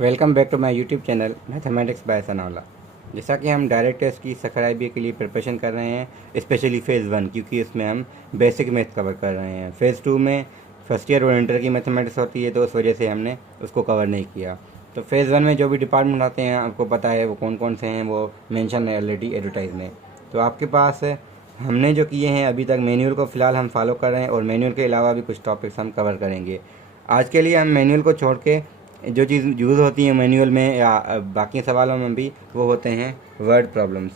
Welcome back to my YouTube channel mathematics by Sanaullah. जैसा कि हम डायरेक्ट टेस्ट की सब्सक्राइब के लिए प्रिपरेशन कर रहे हैं, स्पेशली फ़ेज़ 1, क्योंकि इसमें हम बेसिक मैथ कवर कर रहे हैं। फ़ेज़ 2 में फर्स्ट ईयर और इंटर की मैथमेटिक्स होती है, तो उस वजह से हमने उसको कवर नहीं किया। तो फ़ेज़ 1 में जो भी डिपार्टमेंट आते हैं आपको पता है वो कौन कौन से हैं, वो मेंशन है ऑलरेडी एडवर्टाइज में। तो आपके पास हमने जो किए हैं अभी तक, मैनुअल को फ़िलहाल हम फॉलो कर रहे हैं और मैनुअल के अलावा भी कुछ टॉपिक्स हम कवर करेंगे। आज के लिए हम मैनुअल को छोड़ के जो चीज़ यूज़ होती है मैनुअल में या बाकी सवालों में भी, वो होते हैं वर्ड प्रॉब्लम्स।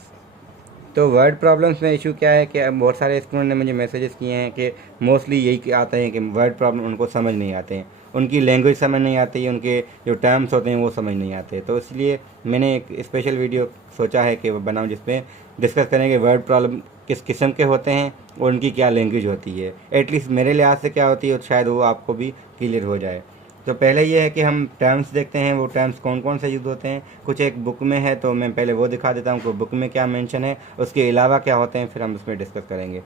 तो वर्ड प्रॉब्लम्स में इशू क्या है कि अब बहुत सारे स्टूडेंट ने मुझे मैसेजेस किए हैं कि मोस्टली यही आते हैं कि वर्ड प्रॉब्लम उनको समझ नहीं आते हैं, उनकी लैंग्वेज समझ नहीं आती है, उनके जो टर्म्स होते हैं वो समझ नहीं आते। तो इसलिए मैंने एक स्पेशल वीडियो सोचा है कि वो बनाऊँ जिसमें डिस्कस करेंगे वर्ड प्रॉब्लम किस किस्म के होते हैं और उनकी क्या लैंग्वेज होती है। एटलीस्ट मेरे लिहाज से क्या होती है, और शायद वो आपको भी क्लियर हो जाए। तो पहले ये है कि हम टर्म्स देखते हैं, वो टर्म्स कौन कौन से यूज़ होते हैं। कुछ एक बुक में है तो मैं पहले वो दिखा देता हूँ कि बुक में क्या मेंशन है, उसके अलावा क्या होते हैं, फिर हम उसमें डिस्कस करेंगे।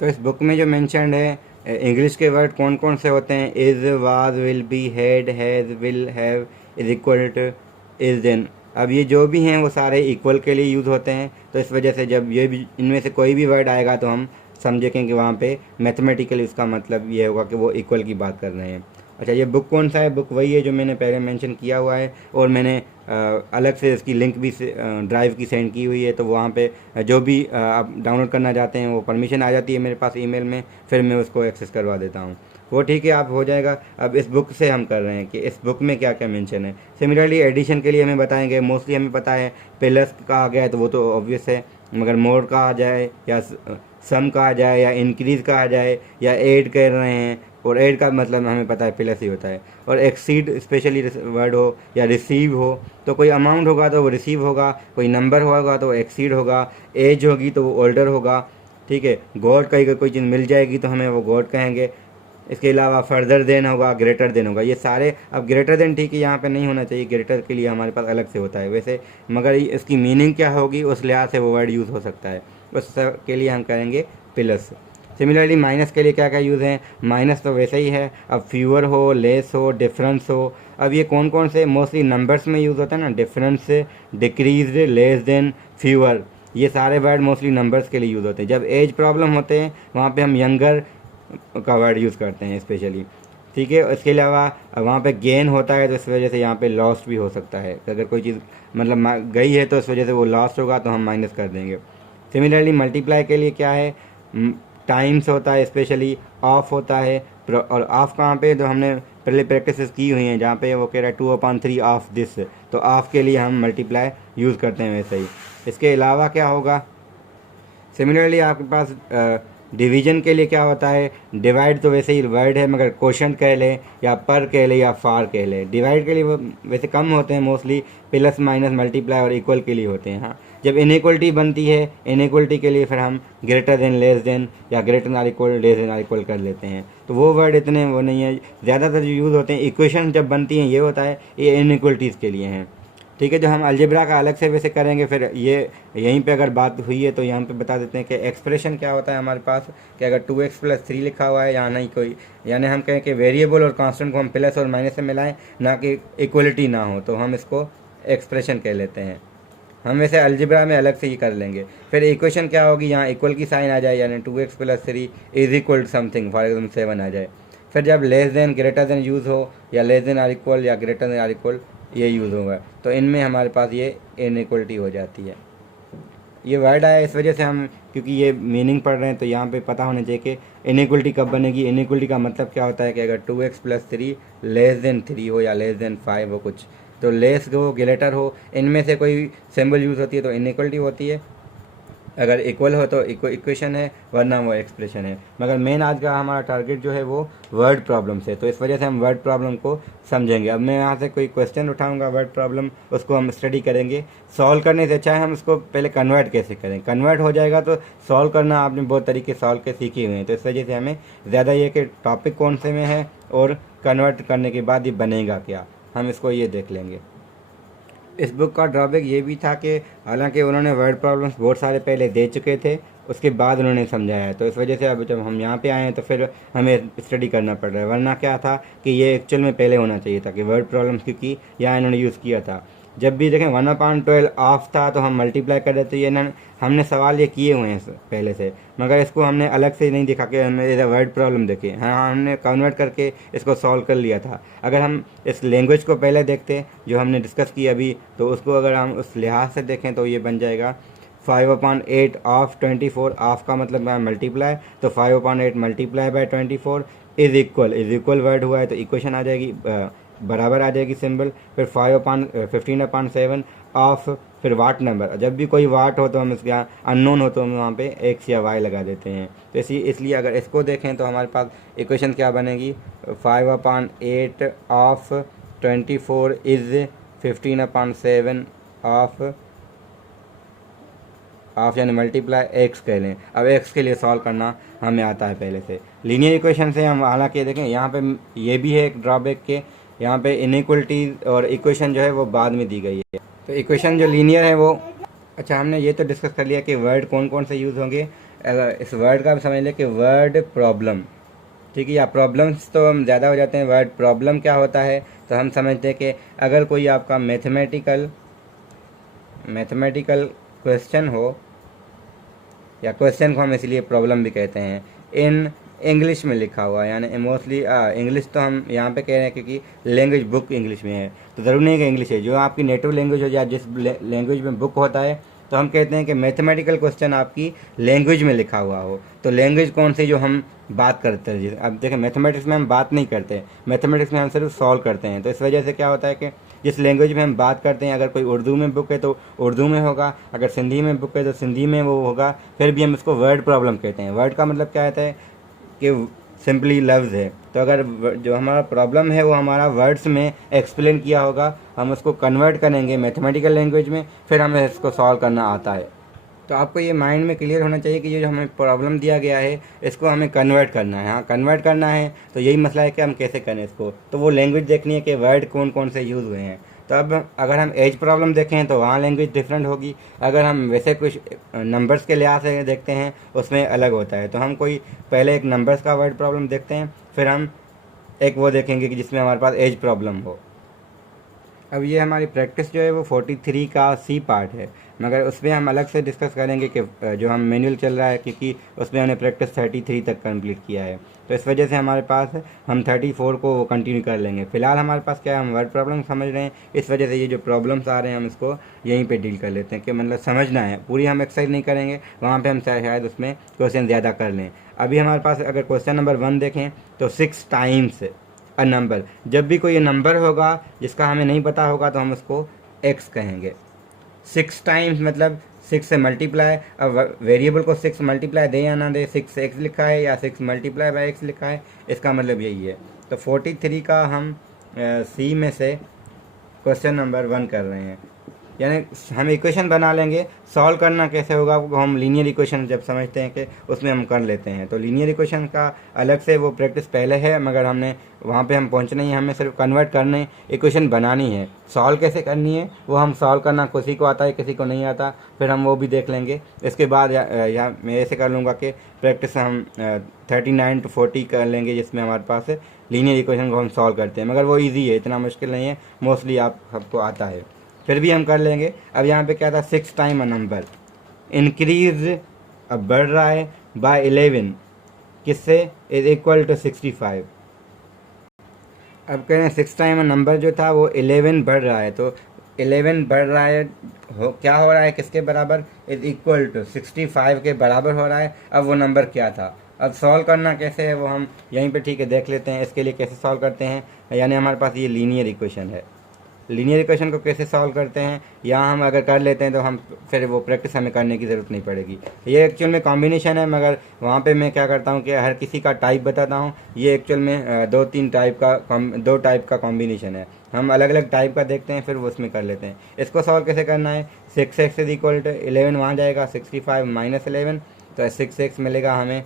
तो इस बुक में जो मेंशनड है इंग्लिश के वर्ड कौन कौन से होते हैं, is, was, will be, had, has, will, have, is equal to, is, then. अब ये जो भी हैं वो सारे इक्वल के लिए यूज़ होते हैं। तो इस वजह से जब ये भी इनमें से कोई भी वर्ड आएगा तो हम समझेंगे कि वहाँ पे मैथमेटिकली उसका मतलब ये होगा कि वो इक्वल की बात कर रहे हैं। अच्छा, ये बुक कौन सा है? बुक वही है जो मैंने पहले मेंशन किया हुआ है, और मैंने अलग से इसकी लिंक भी ड्राइव की सेंड की हुई है। तो वहाँ पे जो भी आप डाउनलोड करना चाहते हैं वो परमिशन आ जाती है मेरे पास ईमेल में, फिर मैं उसको एक्सेस करवा देता हूँ। वो ठीक है, आप हो जाएगा। अब इस बुक से हम कर रहे हैं कि इस बुक में क्या क्या मेंशन है। सिमिलरली एडिशन के लिए हमें बताएंगे, मोस्टली हमें पता है प्लस का आ गया है तो वो तो ऑब्वियस है, मगर मोर का आ जाए या सम का आ जाए या इंक्रीज़ का आ जाए या ऐड कर रहे हैं, और ऐड का मतलब हमें पता है प्लस ही होता है। और एक्सीड स्पेशली वर्ड हो या रिसीव हो, तो कोई अमाउंट होगा तो वो रिसीव होगा, कोई नंबर होगा तो वो एक्सीड होगा, एज होगी तो वो ओल्डर होगा। ठीक है, गॉड का कोई चीज़ मिल जाएगी तो हमें वो गॉड कहेंगे। इसके अलावा फर्दर देन होगा, ग्रेटर देन होगा, ये सारे। अब ग्रेटर देन ठीक है, यहाँ पे नहीं होना चाहिए, ग्रेटर के लिए हमारे पास अलग से होता है वैसे, मगर इसकी मीनिंग क्या होगी उस लिहाज से वो वर्ड यूज़ हो सकता है, उस के लिए हम करेंगे प्लस। सिमिलरली माइनस के लिए क्या क्या यूज़ है? माइनस तो वैसे ही है, अब फ्यूअर हो, लेस हो, डिफरेंस हो। अब ये कौन कौन से मोस्टली नंबर्स में यूज़ होता है ना, difference, decrease, less than, fewer, ये सारे वर्ड मोस्टली नंबर्स के लिए यूज़ होते हैं। जब एज प्रॉब्लम होते हैं वहाँ पे हम यंगर का वर्ड यूज़ करते हैं स्पेशली। ठीक है, इसके अलावा वहाँ पे गेन होता है तो इस वजह से यहाँ पे लॉस्ट भी हो सकता है। अगर कोई चीज़ मतलब गई है तो इस वजह से वो लॉस्ट होगा तो हम माइनस कर देंगे। सिमिलरली मल्टीप्लाई के लिए क्या है? टाइम्स होता है, स्पेशली ऑफ होता है। और ऑफ कहाँ पे? तो हमने पहले प्रैक्टिस की हुई हैं, जहाँ पे वो कह रहा है 2/3 ऑफ दिस, तो ऑफ के लिए हम मल्टीप्लाई यूज़ करते हैं वैसे ही। इसके अलावा क्या होगा? सिमिलरली आपके पास डिवीजन के लिए क्या होता है? डिवाइड तो वैसे ही वर्ड है, मगर क्वोशंट कह लें या पर कह लें या फार कह लें। डिवाइड के लिए वो वैसे कम होते हैं, मोस्टली प्लस माइनस मल्टीप्लाई और इक्वल के लिए होते हैं। हाँ, जब इनइक्वलिटी बनती है, इनइक्वलिटी के लिए फिर हम ग्रेटर देन, लेस देन या greater than equal, less than equal कर लेते हैं। तो वो वर्ड इतने वो नहीं है, ज़्यादातर जो यूज़ होते हैं इक्वेशन जब बनती हैं ये होता है, ये इनइक्वलिटीज़ के लिए हैं। ठीक है, जो हम अलजेब्रा का अलग से वैसे करेंगे। फिर ये यहीं पे अगर बात हुई है तो यहाँ पे बता देते हैं कि एक्सप्रेशन क्या होता है हमारे पास, कि अगर 2x+3 लिखा हुआ है या नहीं कोई, यानी हम कहें कि वेरिएबल और कांस्टेंट को हम प्लस और माइनस से मिलाएं, ना कि इक्वलिटी ना हो, तो हम इसको एक्सप्रेशन कह लेते हैं। हम वैसे अलजेब्रा में अलग से ही कर लेंगे। फिर इक्वेशन क्या होगी? यहाँ इक्वल की साइन आ जाए, यानी 2x+3 is equal to something, for example 7 आ जाए। फिर जब less than, greater than use हो, या लेस देन आर इक्वल या ग्रेटर देन आर इक्वल ये यूज़ होगा, तो इनमें हमारे पास ये इनइक्वलिटी हो जाती है। ये वर्ड आया इस वजह से हम, क्योंकि ये मीनिंग पढ़ रहे हैं तो यहाँ पे पता होना चाहिए कि इनइक्वलिटी कब बनेगी। इनइक्वलिटी का मतलब क्या होता है कि अगर 2x+3 लेस देन 3 हो या लेस देन 5 हो कुछ, तो लेस हो, ग्रेटर हो, इनमें से कोई सिंबल यूज़ होती है तो इनइक्वलिटी होती है। अगर इक्वल हो तो इक्वेशन है, वरना वो एक्सप्रेशन है। मगर मेन आज का हमारा टारगेट जो है वो वर्ड प्रॉब्लम से, तो इस वजह से हम वर्ड प्रॉब्लम को समझेंगे। अब मैं यहाँ से कोई क्वेश्चन उठाऊंगा वर्ड प्रॉब्लम, उसको हम स्टडी करेंगे। सॉल्व करने से अच्छा है हम उसको पहले कन्वर्ट कैसे करें। कन्वर्ट हो जाएगा तो सॉल्व करना आपने बहुत तरीके सॉल्व के सीखे हुए हैं, तो इस वजह से हमें ज़्यादा ये कि टॉपिक कौन से में है और कन्वर्ट करने के बाद ये बनेगा क्या, हम इसको ये देख लेंगे। इस बुक का ड्रॉबैक ये भी था कि हालांकि उन्होंने वर्ड प्रॉब्लम्स बहुत सारे पहले दे चुके थे उसके बाद उन्होंने समझाया। तो इस वजह से अब जब हम यहाँ पे आए हैं तो फिर हमें स्टडी करना पड़ रहा है, वरना क्या था कि ये एक्चुअल में पहले होना चाहिए था कि वर्ड प्रॉब्लम्स, क्योंकि यहाँ इन्होंने यूज़ किया था। जब भी देखें 1/12 ऑफ था तो हम मल्टीप्लाई कर देते, ये ना हमने सवाल ये किए हुए हैं पहले से, मगर इसको हमने अलग से नहीं दिखा के हमें इधर वर्ड प्रॉब्लम देखे। हाँ, हमने कन्वर्ट करके इसको सॉल्व कर लिया था। अगर हम इस लैंग्वेज को पहले देखते जो हमने डिस्कस किया अभी, तो उसको अगर हम उस लिहाज से देखें तो ये बन जाएगा 5/8 ऑफ 24। ऑफ का मतलब है मल्टीप्लाई, तो 5/8 multiply by 24 is equal word हुआ है तो इक्वेशन आ जाएगी, बराबर आ जाएगी सिंबल। फिर 15/7 ऑफ, फिर वाट नंबर। जब भी कोई वाट हो तो हम इसके यहाँ अननोन हो तो हम वहाँ पे एक्स या वाई लगा देते हैं। तो इसलिए अगर इसको देखें तो हमारे पास इक्वेशन क्या बनेगी, 5/8 ऑफ 24 इज़ 15/7 ऑफ यानी मल्टीप्लाई एक्स कह लें। अब एक्स के लिए सॉल्व करना हमें आता है पहले से। लीनियर इक्वेशन से हम हालांकि देखें यहाँ पे ये भी है एक ड्रॉबैक के, यहाँ पे इनइक्वलिटीज और इक्वेशन जो है वो बाद में दी गई है। तो इक्वेशन जो लीनियर है वो, अच्छा हमने ये तो डिस्कस कर लिया कि वर्ड कौन कौन से यूज़ होंगे। अगर इस वर्ड का हम समझ लें कि वर्ड प्रॉब्लम, ठीक है, या प्रॉब्लम्स तो हम ज़्यादा हो जाते हैं। वर्ड प्रॉब्लम क्या होता है तो हम समझते हैं कि अगर कोई आपका मैथमेटिकल क्वेश्चन हो, या क्वेश्चन को हम इसलिए प्रॉब्लम भी कहते हैं, इन इंग्लिश में लिखा हुआ है, यानी मोस्टली इंग्लिश तो हम यहाँ पे कह रहे हैं क्योंकि लैंग्वेज बुक इंग्लिश में है, तो ज़रूरी नहीं कि इंग्लिश है, जो आपकी नेटिव लैंग्वेज हो या जिस लैंग्वेज में बुक होता है, तो हम कहते हैं कि मैथमेटिकल क्वेश्चन आपकी लैंग्वेज में लिखा हुआ हो। तो लैंग्वेज कौन सी, जो हम बात करते हैं। अब देखें मैथमेटिक्स में हम बात नहीं करते, मैथमेटिक्स में हम सिर्फ सॉल्व करते हैं। तो इस वजह से क्या होता है कि जिस लैंग्वेज में हम बात करते हैं, अगर कोई उर्दू में बुक है तो उर्दू में होगा, अगर सिंधी में बुक है तो सिंधी में वो होगा, फिर भी हम इसको वर्ड प्रॉब्लम कहते हैं। वर्ड का मतलब क्या होता है कि सिंपली लफ्ज़ है। तो अगर जो हमारा प्रॉब्लम है वो हमारा वर्ड्स में एक्सप्लेन किया होगा, हम उसको कन्वर्ट करेंगे मैथमेटिकल लैंग्वेज में, फिर हमें इसको सॉल्व करना आता है। तो आपको ये माइंड में क्लियर होना चाहिए कि ये जो हमें प्रॉब्लम दिया गया है इसको हमें कन्वर्ट करना है। हाँ, कन्वर्ट करना है तो यही मसला है कि हम कैसे करें इसको। तो वो लैंग्वेज देखनी है कि वर्ड कौन कौन से यूज़ हुए हैं। तो अब अगर हम एज प्रॉब्लम देखें तो वहाँ लैंग्वेज डिफरेंट होगी। अगर हम वैसे कुछ नंबर्स के लिहाज से देखते हैं उसमें अलग होता है। तो हम कोई पहले एक नंबर्स का वर्ड प्रॉब्लम देखते हैं, फिर हम एक वो देखेंगे कि जिसमें हमारे पास एज प्रॉब्लम हो। अब ये हमारी प्रैक्टिस जो है वो 43 का सी पार्ट है, मगर उसमें हम अलग से डिस्कस करेंगे कि जो हम मैनुअल चल रहा है, क्योंकि उसमें हमने प्रैक्टिस 33 तक कंप्लीट किया है। तो इस वजह से हमारे पास हम 34 को कंटिन्यू कर लेंगे। फिलहाल हमारे पास क्या है, हम वर्ड प्रॉब्लम समझ रहे हैं, इस वजह से ये जो प्रॉब्लम्स आ रहे हैं हम इसको यहीं पे डील कर लेते हैं कि मतलब समझना है। पूरी हम एक्सरसाइज नहीं करेंगे, वहाँ पे हम शायद उसमें क्वेश्चन ज़्यादा कर लें। अभी हमारे पास अगर क्वेश्चन नंबर 1 देखें तो 6 टाइम्स अ नंबर। जब भी कोई नंबर होगा जिसका हमें नहीं पता होगा तो हम उसको एक्स कहेंगे। 6 टाइम्स मतलब 6 से मल्टीप्लाई। अब वेरिएबल को 6 मल्टीप्लाई दे या ना दे, 6 से एक्स लिखा है या 6 मल्टीप्लाई बाय एक्स लिखा है, इसका मतलब यही है। तो 43 का हम सी में से क्वेश्चन नंबर 1 कर रहे हैं, यानी हम इक्वेशन बना लेंगे। सॉल्व करना कैसे होगा वो हम लीनियर इक्वेशन जब समझते हैं कि उसमें हम कर लेते हैं। तो लीनियर इक्वेशन का अलग से वो प्रैक्टिस पहले है, मगर हमने वहाँ पे हम पहुँचना ही, हमें सिर्फ कन्वर्ट करने, इक्वेशन बनानी है। सॉल्व कैसे करनी है वो हम सॉल्व करना किसी को आता है किसी को नहीं आता, फिर हम वो भी देख लेंगे। इसके बाद या मैं ऐसे कर लूँगा कि प्रैक्टिस हम 39 to 40 कर लेंगे, जिसमें हमारे पास लीनियर इक्वेशन को हम सॉल्व करते हैं। मगर वो ईजी है, इतना मुश्किल नहीं है, मोस्टली आप सबको आता है, फिर भी हम कर लेंगे। अब यहाँ पे क्या था, 6 टाइम अ नंबर इंक्रीज, अब बढ़ रहा है बाय 11, किससे, इज इक्वल टू 65। अब कह रहे हैं 6 टाइम अ नंबर जो था वो 11 बढ़ रहा है, तो 11 बढ़ रहा है, क्या हो रहा है, किसके बराबर, इज इक्वल टू 65 के बराबर हो रहा है। अब वो नंबर क्या था, अब सॉल्व करना कैसे है वो हम यहीं पे ठीक है देख लेते हैं। इसके लिए कैसे सॉल्व करते हैं, यानी हमारे पास ये लीनियर इक्वेशन है। लीनियर इक्वेशन को कैसे सॉल्व करते हैं, यहाँ हम अगर कर लेते हैं तो हम फिर वो प्रैक्टिस हमें करने की ज़रूरत नहीं पड़ेगी। ये एक्चुअल में कॉम्बिनेशन है, मगर वहाँ पे मैं क्या करता हूँ कि हर किसी का टाइप बताता हूँ। ये एक्चुअल में 2-3 टाइप का दो टाइप का कॉम्बिनेशन है। हम अलग अलग टाइप का देखते हैं, फिर वो उसमें कर लेते हैं। इसको सॉल्व कैसे करना है, 6x इज इक्वल टू 11 वहाँ जाएगा, 65 माइनस 11, तो 6x मिलेगा हमें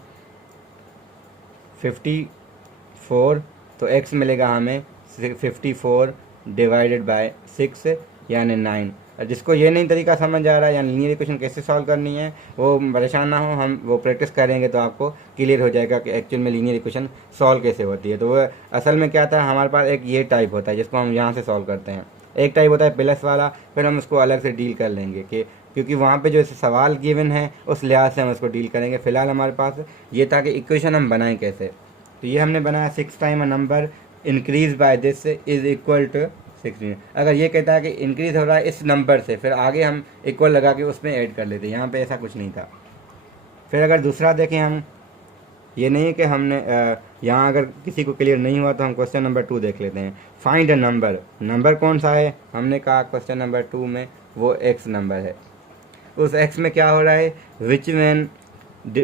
54, तो x मिलेगा हमें 54 डिवाइडेड बाय 6, यानी 9। जिसको ये नहीं तरीका समझ आ रहा है यानी लीनियर इक्वेशन कैसे सॉल्व करनी है वो परेशान ना हो, हम वो प्रैक्टिस करेंगे तो आपको क्लियर हो जाएगा कि एक्चुअल में लीनियर इक्वेशन सॉल्व कैसे होती है। तो वो असल में क्या था, हमारे पास एक ये टाइप होता है जिसको हम यहाँ से सॉल्व करते हैं, एक टाइप होता है प्लस वाला, फिर हम उसको अलग से डील कर लेंगे कि क्योंकि वहाँ पे जो सवाल गिवन है उस लिहाज से हम उसको डील करेंगे। फिलहाल हमारे पास ये था कि इक्वेशन हम बनाएं कैसे। तो ये हमने बनाया 6 time a number increase by this is equal to 16। अगर ये कहता है कि इंक्रीज हो रहा है इस नंबर से, फिर आगे हम इक्वल लगा के उसमें ऐड कर लेते, यहाँ पे ऐसा कुछ नहीं था। फिर अगर दूसरा देखें हम, ये नहीं है कि हमने यहाँ अगर किसी को क्लियर नहीं हुआ तो हम क्वेश्चन नंबर 2 देख लेते हैं। फाइंड अ नंबर, नंबर कौन सा है, हमने कहा क्वेश्चन नंबर 2 में वो x नंबर है। उस x में क्या हो रहा है, विच मैन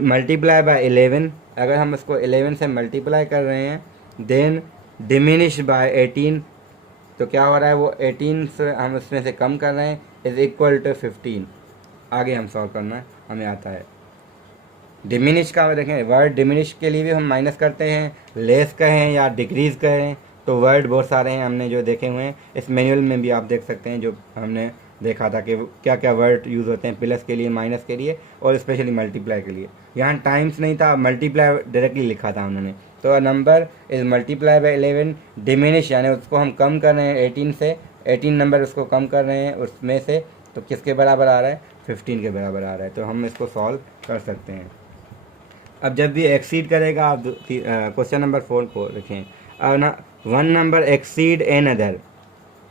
मल्टीप्लाई बाय 11, अगर हम उसको 11 से मल्टीप्लाई कर रहे हैं, देन डिमिनिश बाय 18, तो क्या हो रहा है वो 18 से हम उसमें से कम कर रहे हैं, इज इक्वल टू 15। आगे हम सॉल्व करना हमें आता है। डिमिनिश का देखें, वर्ड डिमिनिश के लिए भी हम माइनस करते हैं, लेस कहें या डिक्रीज कहें, तो वर्ड बहुत सारे हैं हमने जो देखे हुए हैं। इस मैनुअल में भी आप देख सकते हैं जो हमने देखा था कि क्या क्या वर्ड यूज़ होते हैं प्लस के लिए, माइनस के लिए और स्पेशली मल्टीप्लाई के लिए। यहाँ टाइम्स नहीं था, मल्टीप्लाई डायरेक्टली लिखा था उन्होंने। तो a number is multiply by 11, diminish यानी उसको हम कम कर रहे हैं 18 से, 18 नंबर उसको कम कर रहे हैं उसमें से, तो किसके बराबर आ रहा है, 15 के बराबर आ रहा है। तो हम इसको सॉल्व कर सकते हैं। अब जब भी एक्सीड करेगा, आप क्वेश्चन नंबर 4 को लिखें, ना one number exceed another,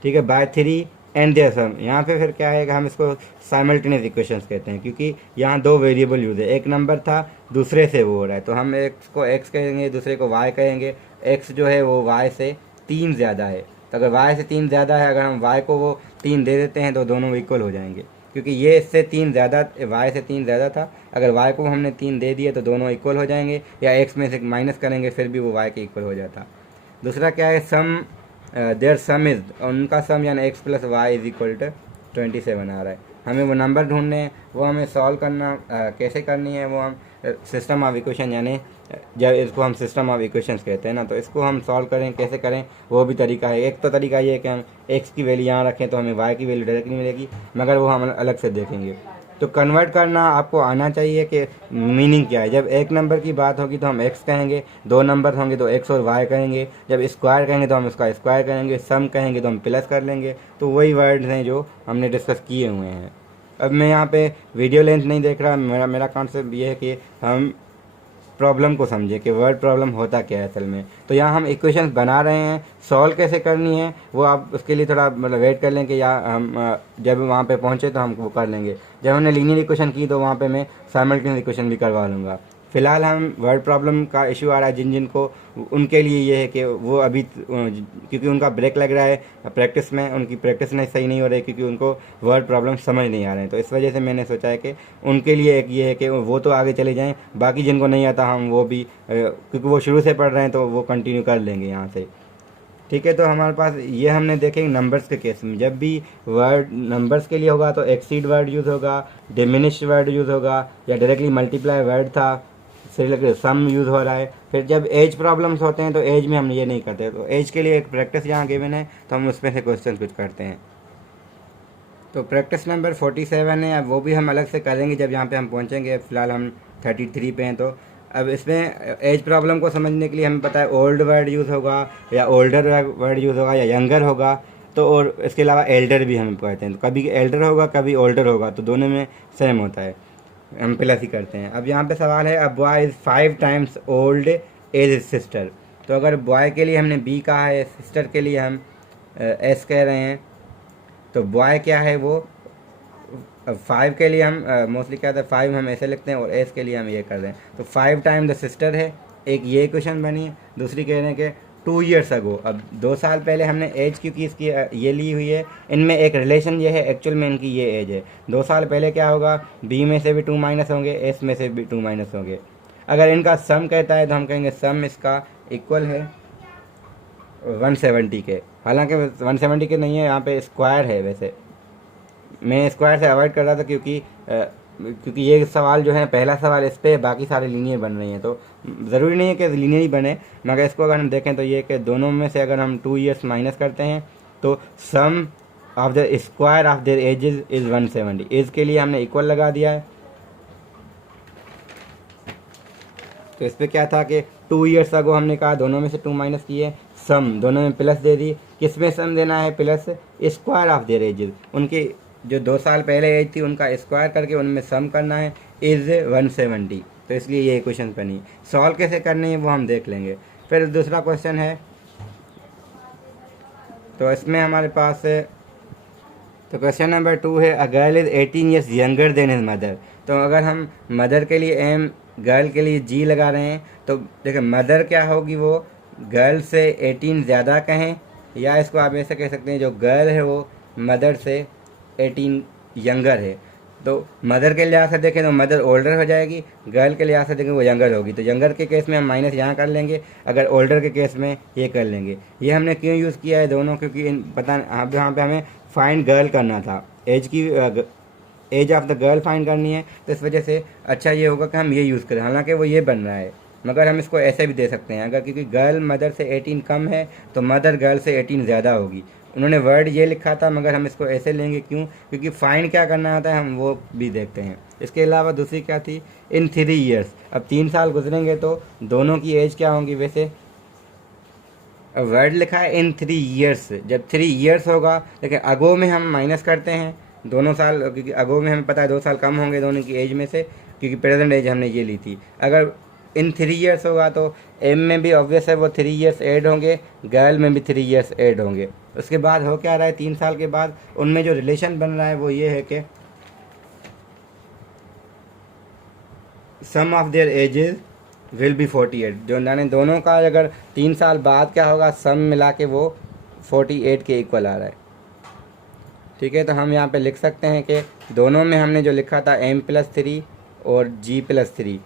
ठीक है, बाय 3 एंड देयर सम। यहाँ पे फिर क्या है कि हम इसको साइमल्टेनियस इक्वेशंस कहते हैं, क्योंकि यहाँ दो वेरिएबल यूज है, एक नंबर था दूसरे से वो हो रहा है, तो हम एक को x कहेंगे दूसरे को y कहेंगे। x जो है वो y से 3 ज़्यादा है, तो अगर y से 3 ज़्यादा है, अगर हम y को वो 3 दे देते हैं तो दोनों इक्वल हो जाएंगे, क्योंकि ये इससे 3 ज़्यादा, y से 3 ज़्यादा था, अगर y को हमने 3 दे दिए तो दोनों इक्वल हो जाएंगे, या x में से माइनस करेंगे फिर भी वो y के इक्वल हो जाता। दूसरा क्या है, सम देयर सम इज, उनका सम यानी x plus Y is equal to 27 आ रहा है। हमें वो नंबर ढूंढने हैं, वो हमें सॉल्व करना कैसे करनी है, वो हम सिस्टम ऑफ इक्वेशन यानी जब इसको हम सिस्टम ऑफ इक्वेशंस कहते हैं ना, तो इसको हम सॉल्व करें कैसे करें वो भी तरीका है। एक तो तरीका ये है कि हम x की वैल्यू यहाँ रखें तो हमें y की वैल्यू डायरेक्टली मिलेगी, मगर वो हम अलग से देखेंगे। तो कन्वर्ट करना आपको आना चाहिए कि मीनिंग क्या है। जब एक नंबर की बात होगी तो हम x कहेंगे, दो नंबर होंगे तो x और y कहेंगे, जब स्क्वायर कहेंगे तो हम इसका स्क्वायर करेंगे, सम कहेंगे तो हम प्लस कर लेंगे। तो वही वर्ड्स हैं जो हमने डिस्कस किए हुए हैं। अब मैं यहाँ पे वीडियो लेंथ नहीं देख रहा, मेरा कॉन्सेप्ट ये है कि हम प्रॉब्लम को समझे कि वर्ड प्रॉब्लम होता क्या है असल में। तो यहाँ हम इक्वेशंस बना रहे हैं, सॉल्व कैसे करनी है वो आप उसके लिए थोड़ा मतलब वेट कर लें कि या हम जब वहाँ पे पहुँचे तो हम वो कर लेंगे। जब हमने लीनियर इक्वेशन की तो वहाँ पे मैं साइमल्टेनियस इक्वेशन भी करवा लूँगा। फ़िलहाल हम वर्ड प्रॉब्लम का इशू आ रहा है जिन को, उनके लिए ये है कि वो अभी क्योंकि उनका ब्रेक लग रहा है प्रैक्टिस में, उनकी प्रैक्टिस नहीं सही नहीं हो रही क्योंकि उनको वर्ड प्रॉब्लम समझ नहीं आ रहे हैं। तो इस वजह से मैंने सोचा है कि उनके लिए एक ये है कि वो तो आगे चले जाएं, बाकी जिनको नहीं आता हम वो भी क्योंकि वो शुरू से पढ़ रहे हैं तो वो कंटिन्यू कर लेंगे यहाँ से। ठीक है, तो हमारे पास ये हमने देखे नंबर्स के केस में, जब भी वर्ड नंबर्स के लिए होगा तो एक्सीड वर्ड यूज़ होगा, डिमिनिश वर्ड यूज़ होगा, या डायरेक्टली मल्टीप्लाई वर्ड था, फिर सम यूज़ हो रहा है। फिर जब एज प्रॉब्लम्स होते हैं तो एज में हम ये नहीं करते, तो एज के लिए एक प्रैक्टिस यहाँ गिवन है तो हम उसमें से क्वेश्चन कुछ करते हैं। तो प्रैक्टिस नंबर 47 है, अब वो भी हम अलग से करेंगे जब यहाँ पे हम पहुँचेंगे। फ़िलहाल हम 33 पे हैं। तो अब इसमें एज प्रॉब्लम को समझने के लिए हमें पता है ओल्ड वर्ड यूज़ होगा या ओल्डर वर्ड यूज़ होगा या यंगर होगा, तो और इसके अलावा एल्डर भी हम कहते हैं। तो कभी एल्डर होगा कभी ओल्डर होगा, तो दोनों में सेम होता है, हम प्लस ही करते हैं। अब यहाँ पे सवाल है, अब boy is 5 times old age sister. तो अगर बॉय के लिए हमने बी कहा है, सिस्टर के लिए हम एस कह रहे हैं, तो बॉय क्या है वो 5 के लिए हम मोस्टली क्या था 5 हम ऐसे लिखते हैं और एस के लिए हम ये कर रहे हैं। तो 5 टाइम द सिस्टर है, एक ये क्वेश्चन बनी है। दूसरी कह रहे हैं कि 2 ईयर्स अगो, अब 2 साल पहले हमने एज क्योंकि इसकी ये ली हुई है, इनमें एक रिलेशन ये है, एक्चुअल में इनकी ये एज है। 2 साल पहले क्या होगा, बी में से भी 2 माइनस होंगे, एस में से भी 2 माइनस होंगे। अगर इनका सम कहता है तो हम कहेंगे सम इसका इक्वल है 170 के, हालांकि 170 के नहीं है, यहाँ पे स्क्वायर है। वैसे मैं स्क्वायर से अवॉइड कर रहा था क्योंकि ये सवाल जो है पहला सवाल इस पे, बाकी सारे लीनियर बन रही हैं, तो ज़रूरी नहीं है कि लीनियर ही बने, मगर इसको अगर हम देखें तो ये कि दोनों में से अगर हम 2 ईयर्स माइनस करते हैं तो sum of the square of their ages is 170। Age के लिए हमने इक्वल लगा दिया है। तो इस पर क्या था कि 2 ईयर्स अगो हमने कहा दोनों में से 2 माइनस किए, सम दोनों में प्लस दे दी। किस में सम देना है? Plus square of their edges, उनके जो 2 साल पहले एज थी उनका स्क्वायर करके उनमें सम करना है, इज़ 170। तो इसलिए ये इक्वेशन बनी। सॉल्व कैसे करनी है वो हम देख लेंगे। फिर दूसरा क्वेश्चन है, तो इसमें हमारे पास तो क्वेश्चन नंबर 2 है, a girl is 18 years younger than his mother. तो अगर हम मदर के लिए एम, गर्ल के लिए जी लगा रहे हैं, तो देखिए मदर क्या होगी, वो गर्ल से 18 ज़्यादा कहें, या इसको आप ऐसे कह सकते हैं जो गर्ल है वो मदर से 18 यंगर है। तो मदर के लिहाज से देखें तो मदर ओल्डर हो जाएगी, गर्ल के लिहाज से देखें वो यंगर होगी। तो यंगर के केस में हम माइनस यहाँ कर लेंगे, अगर ओल्डर के केस में ये कर लेंगे। ये हमने क्यों यूज़ किया है दोनों, क्योंकि पता यहाँ पे हमें फाइंड गर्ल करना था, age of the girl find करनी है। तो इस वजह से अच्छा ये होगा कि हम ये यूज़ करें, हालांकि वो ये बन रहा है, मगर हम इसको ऐसे भी दे सकते हैं। अगर क्योंकि गर्ल मदर से 18 कम है तो मदर गर्ल से 18 ज़्यादा होगी। उन्होंने वर्ड ये लिखा था, मगर हम इसको ऐसे लेंगे क्यों, क्योंकि फाइंड क्या करना होता है हम वो भी देखते हैं। इसके अलावा दूसरी क्या थी, इन 3 ईयर्स। अब 3 साल गुजरेंगे तो दोनों की एज क्या होंगी, वैसे वर्ड लिखा है इन 3 ईयर्स, जब 3 ईयर्स होगा, लेकिन अगो में हम माइनस करते हैं दोनों साल, क्योंकि अगो में हमें पता है 2 साल कम होंगे दोनों की एज में से, क्योंकि प्रेजेंट एज हमने ये ली थी। अगर इन 3 ईयर्स होगा तो एम में भी ऑब्वियस है वो 3 ईयर्स ऐड होंगे, गर्ल में भी 3 ईयर्स ऐड होंगे। उसके बाद हो क्या रहा है, 3 साल के बाद उनमें जो रिलेशन बन रहा है वो ये है कि sum of their ages will be 48। जो यानी दोनों का अगर 3 साल बाद क्या होगा, सम मिला के वो 48 के इक्वल आ रहा है। ठीक है, तो हम यहाँ पे लिख सकते हैं कि दोनों में हमने जो लिखा था m+3 और g+3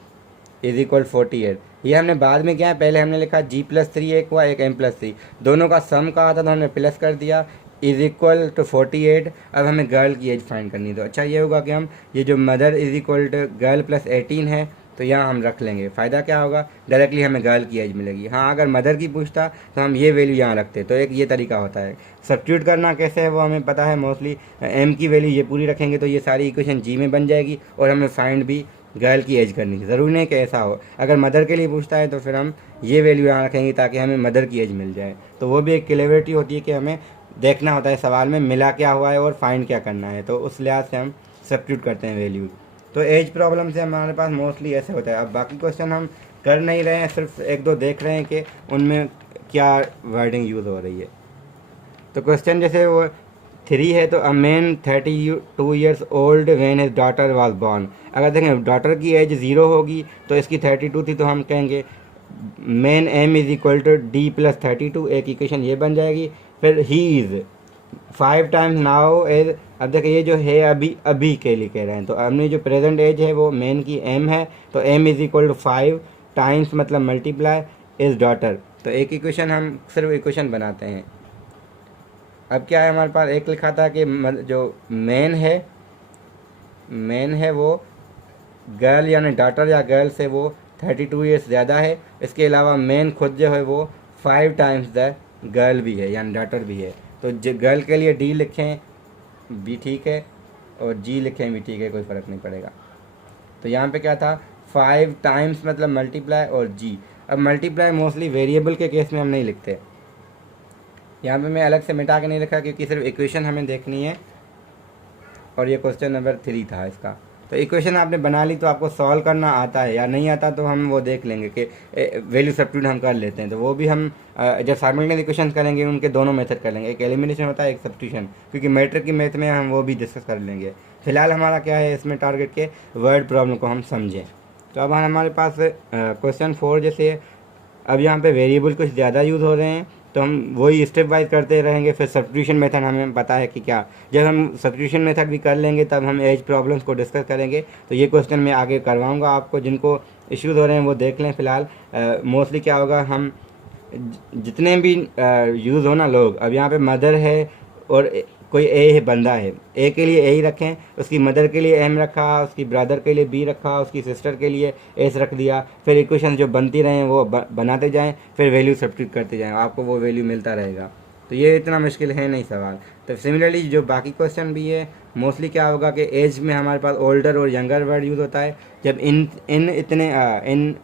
इज इक्वल 48, ये हमने बाद में क्या है, पहले हमने लिखा g+3 एक हुआ, एक m+3, दोनों का सम कहा था तो हमने प्लस कर दिया, इज इक्वल टू 48। अब हमें गर्ल की एज फाइंड करनी है। तो अच्छा ये होगा कि हम ये जो mother is equal to girl plus 18 है तो यहाँ हम रख लेंगे। फ़ायदा क्या होगा, डायरेक्टली हमें गर्ल की एज मिलेगी। हाँ, अगर मदर की पूछता तो हम ये वैल्यू यहाँ रखते। तो एक ये तरीका होता है। सब्स्टिट्यूट करना कैसे है वो हमें पता है, मोस्टली m की वैल्यू ये पूरी रखेंगे तो ये सारी इक्वेशन g में बन जाएगी, और हमें फाइंड भी गर्ल की एज करनी है। ज़रूरी नहीं कि ऐसा हो, अगर मदर के लिए पूछता है तो फिर हम ये वैल्यू यहाँ रखेंगे ताकि हमें मदर की एज मिल जाए। तो वो भी एक क्लेवरिटी होती है कि हमें देखना होता है सवाल में मिला क्या हुआ है और फाइंड क्या करना है, तो उस लिहाज से हम सब्स्टिट्यूट करते हैं वैल्यूज। तो एज प्रॉब्लम से हमारे पास मोस्टली ऐसे होता है। अब बाकी क्वेश्चन हम कर नहीं रहे हैं, सिर्फ 1-2 देख रहे हैं कि उनमें क्या वर्डिंग यूज़ हो रही है। तो क्वेश्चन जैसे वो 3 है, तो a man 32 years old when his daughter was born. अगर देखें डॉटर की एज 0 होगी तो इसकी 32 थी, तो हम कहेंगे man m is equal to d+32, एक इक्वेशन ये बन जाएगी। फिर he is 5 times now age, अब देखिए ये जो है अभी के लिए कह रहे हैं, तो हमने जो प्रेजेंट एज है वो मैन की m है, तो m is equal to 5 times मतलब मल्टीप्लाई इज डॉटर। तो एक इक्वेशन हम सिर्फ इक्वेशन बनाते हैं। अब क्या है हमारे पास, एक लिखा था कि जो मैन है वो गर्ल यानी डॉटर या गर्ल से वो 32 ईयर्स ज़्यादा है। इसके अलावा मैन खुद जो है वो 5 टाइम्स द गर्ल भी है यानी डॉटर भी है। तो गर्ल के लिए डी लिखें भी ठीक है और जी लिखें भी ठीक है, कोई फ़र्क नहीं पड़ेगा। तो यहाँ पे क्या था, 5 टाइम्स मतलब मल्टीप्लाई और जी। अब मल्टीप्लाई मोस्टली वेरिएबल के केस में हम नहीं लिखते, यहाँ पे मैं अलग से मिटा के नहीं लिखा क्योंकि सिर्फ इक्वेशन हमें देखनी है, और ये क्वेश्चन नंबर 3 था इसका। तो इक्वेशन आपने बना ली तो आपको सॉल्व करना आता है या नहीं आता तो हम वो देख लेंगे कि वैल्यू सब्स्टिट्यूट हम कर लेते हैं। तो वो भी हम जब साइमल्टेनियस इक्वेशन करेंगे उनके दोनों मेथड कर लेंगे, एक एलिमिनेशन होता है एक सब्स्टिट्यूशन, क्योंकि मैट्रिक की मैथ में हम वो भी डिस्कस कर लेंगे। फिलहाल हमारा क्या है इसमें टारगेट के वर्ड प्रॉब्लम को हम समझें। तो अब हमारे पास क्वेश्चन 4 जैसे, अब यहाँ पे वेरिएबल कुछ ज़्यादा यूज़ हो रहे हैं तो हम वही स्टेप वाइज करते रहेंगे। फिर सब्स्टिट्यूशन मेथड हमें पता है कि क्या, जब हम सब्स्टिट्यूशन मेथड भी कर लेंगे तब हम एज प्रॉब्लम्स को डिस्कस करेंगे। तो ये क्वेश्चन मैं आगे करवाऊंगा आपको, जिनको इश्यूज हो रहे हैं वो देख लें। फ़िलहाल मोस्टली क्या होगा, हम जितने भी यूज़ हो ना लोग, अब यहाँ पे मदर है और कोई ए है बंदा है, ए के लिए ए ही रखें, उसकी मदर के लिए एम रखा, उसकी ब्रदर के लिए बी रखा, उसकी सिस्टर के लिए एस रख दिया। फिर इक्वेशन जो बनती रहें वो बनाते जाएं, फिर वैल्यू सब्स्टिट्यूट करते जाएं, आपको वो वैल्यू मिलता रहेगा। तो ये इतना मुश्किल है नहीं सवाल। तो सिमिलरली जो बाकी क्वेश्चन भी है, मोस्टली क्या होगा कि एज में हमारे पास ओल्डर और यंगर वर्ड यूज़ होता है। जब इन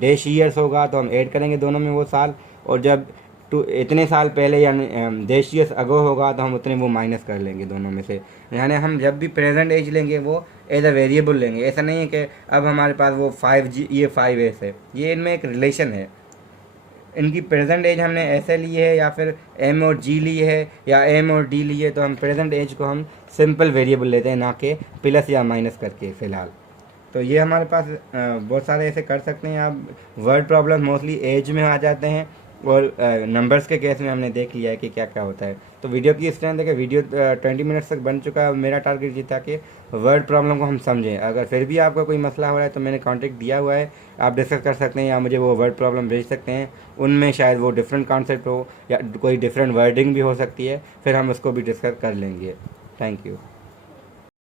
डैश ईयर्स होगा तो हम ऐड करेंगे दोनों में वो साल, और जब इतने साल पहले यानी डैश ईयर्स अगो होगा तो हम उतने वो माइनस कर लेंगे दोनों में से। यानी हम जब भी प्रेजेंट एज लेंगे वो एज अ वेरिएबल लेंगे। ऐसा नहीं है कि अब हमारे पास वो 5G ये 5S है, ये इनमें एक रिलेशन है। इनकी प्रेजेंट एज हमने ऐसे ली है या फिर M और G ली है या M और D ली है, तो हम प्रेजेंट एज को हम सिंपल वेरिएबल लेते हैं, ना कि प्लस या माइनस करके फ़िलहाल। तो ये हमारे पास बहुत सारे ऐसे कर सकते हैं आप। वर्ड प्रॉब्लम मोस्टली एज में आ जाते हैं, और नंबर्स के केस में हमने देख लिया है कि क्या क्या होता है। तो वीडियो की स्ट्रेंथ है कि वीडियो 20 मिनट्स तक बन चुका है। मेरा टारगेट ये था कि वर्ड प्रॉब्लम को हम समझें। अगर फिर भी आपका कोई मसला हो रहा है तो मैंने कॉन्टेक्ट दिया हुआ है, आप डिस्कस कर सकते हैं या मुझे वो वर्ड प्रॉब्लम भेज सकते हैं। उनमें शायद वो डिफरेंट कॉन्सेप्ट हो या कोई डिफरेंट वर्डिंग भी हो सकती है, फिर हम उसको भी डिस्कस कर लेंगे। Thank you.